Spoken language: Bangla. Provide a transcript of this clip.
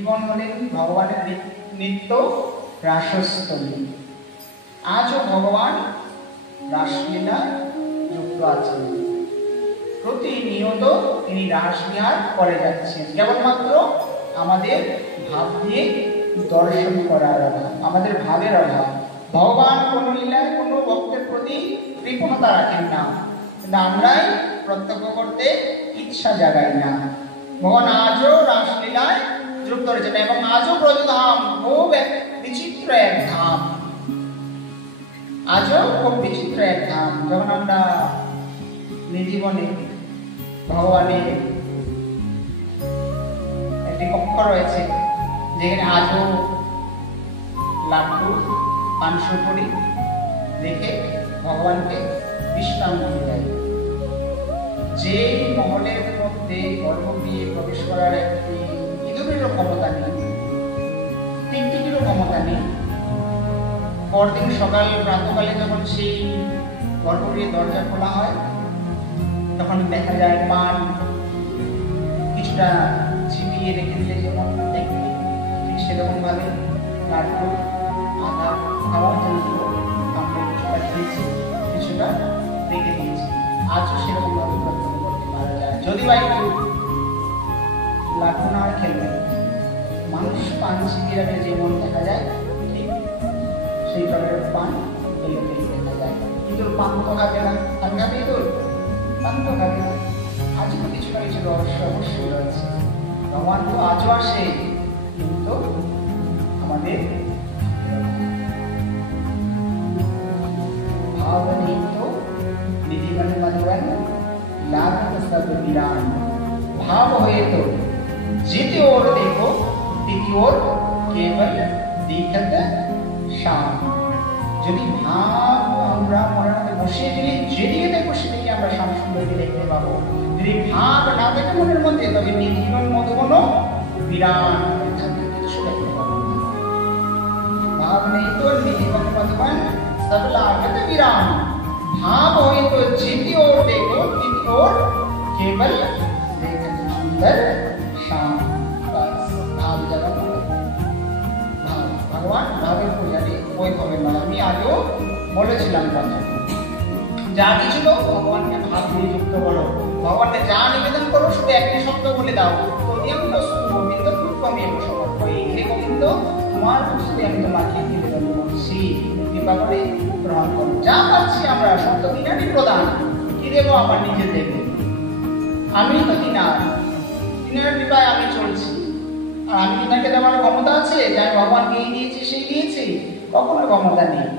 জীবন হলেন ভগবানের নিত্য রাসস্থলী। আজও ভগবান রাসলীলা যুক্ত আছেন, প্রতিনিয়ত তিনি রাসবিহার করে যাচ্ছেন। কেবলমাত্র আমাদের ভাব দিয়ে দর্শন করার অভাব, আমাদের ভাবের অভাব। ভগবান কোন লীলায় কোনো ভক্তের প্রতি কৃপণতা রাখেন না, কিন্তু আমরাই প্রত্যক্ষ করতে ইচ্ছা জাগাই না। ভগবান আজও রাসলীলায় যুক্ত রয়েছেন এবং আজও ব্রজধাম খুব বিচিত্র এক ধাম, আজও খুব বিচিত্র এক ধাম। যখন আমরা নিজীবনে ভগবানের একটি কক্ষ রয়েছে যেখানে আজও লাড্ডু পানসুপুরি রেখে ভগবানকে বিশ্রাম দিয়ে দেয়। যে মহলের মধ্যে গর্ভগৃহে প্রবেশ করার একটি ইঁদুরেরও ক্ষমতা নেই, টিকটিকিরও ক্ষমতা নেই, পরদিন সকাল প্রাতকালে যখন সেই গর্ভগৃহের দরজা খোলা হয় তখন দেখা যায় পান কিছুটা ছিপিয়ে রেখে দিলে যেমন দেখবে, ঠিক সেরকম ভাবে লাড্ডু আধা খাওয়ার জন্য আমরা কিছুটা খেয়েছি, কিছুটা রেখে দিয়েছি। আজও সেরকম ভাবে প্রত্যক্ষ করতে পারা যায়। যদি বা একটু লাড্ডু না খেলে মানুষ পান ছিপিয়ে রাখলে যেমন দেখা যায়, ঠিক সেই ধরনের পান ফেলে দেখা যায়। কিন্তু পান তো খাবে না, পান খাবে ইঁদুর, পান তো খাবে না। আজও কিছু না কিছু রহস্য অবশ্যই রয়েছে। ভগবান তো আজও আসে, কিন্তু আমাদের भावनित निधिवन मधुवन लागत सब विरान। भाव हुए तो जित ओर देखो तिति ओर केवल दिखत शाम। যদি ভাব আমরা মনের মধ্যে বসিয়ে দিলে যেদিকে দেখবো সেদিকে আমরা শ্যাম সুন্দরকে দেখতে পাবো। যদি ভাব না থাকে মনের মধ্যে, তবে নিধিবন মধুবন বিরান হয়ে থাকবে, কিছু দেখতে পাবো না। ভাব নেই তো নিধিবন মধুবন सब लागत विराम। भाव हुए तो जिति ओर देखो तिति ओर केवल देखत सुंदर शाम। भाव जगत भाव भगवान भावेর পূজারী ওইভাবে নয়। আমি আগেও বলেছিলাম কথা, যা কিছু তো ভগবানকে ভাব দিয়ে যুক্ত করো, ভগবানকে যা নিবেদন করো শুধু একটি শব্দ বলে দাও, তোদিয়াম বস্তু গোবিন্দ তুমি সমর্পয়। হে গোবিন্দ, তোমার বস্তুতে আমি তোমাকে নিবেদন করছি, কৃপা করে গ্রহণ করো। যা পাচ্ছি আমরা সব তো দিনারই প্রদান, কি দেবো আমার নিজে দেবে। আমি তো দিনার, দিনার কৃপায় আমি চলছি। আর আমি দিনাকে দেওয়ার ক্ষমতা আছে যে আমি ভগবানকে এই দিয়েছি সেই দিয়েছি? কখনো ক্ষমতা নেই।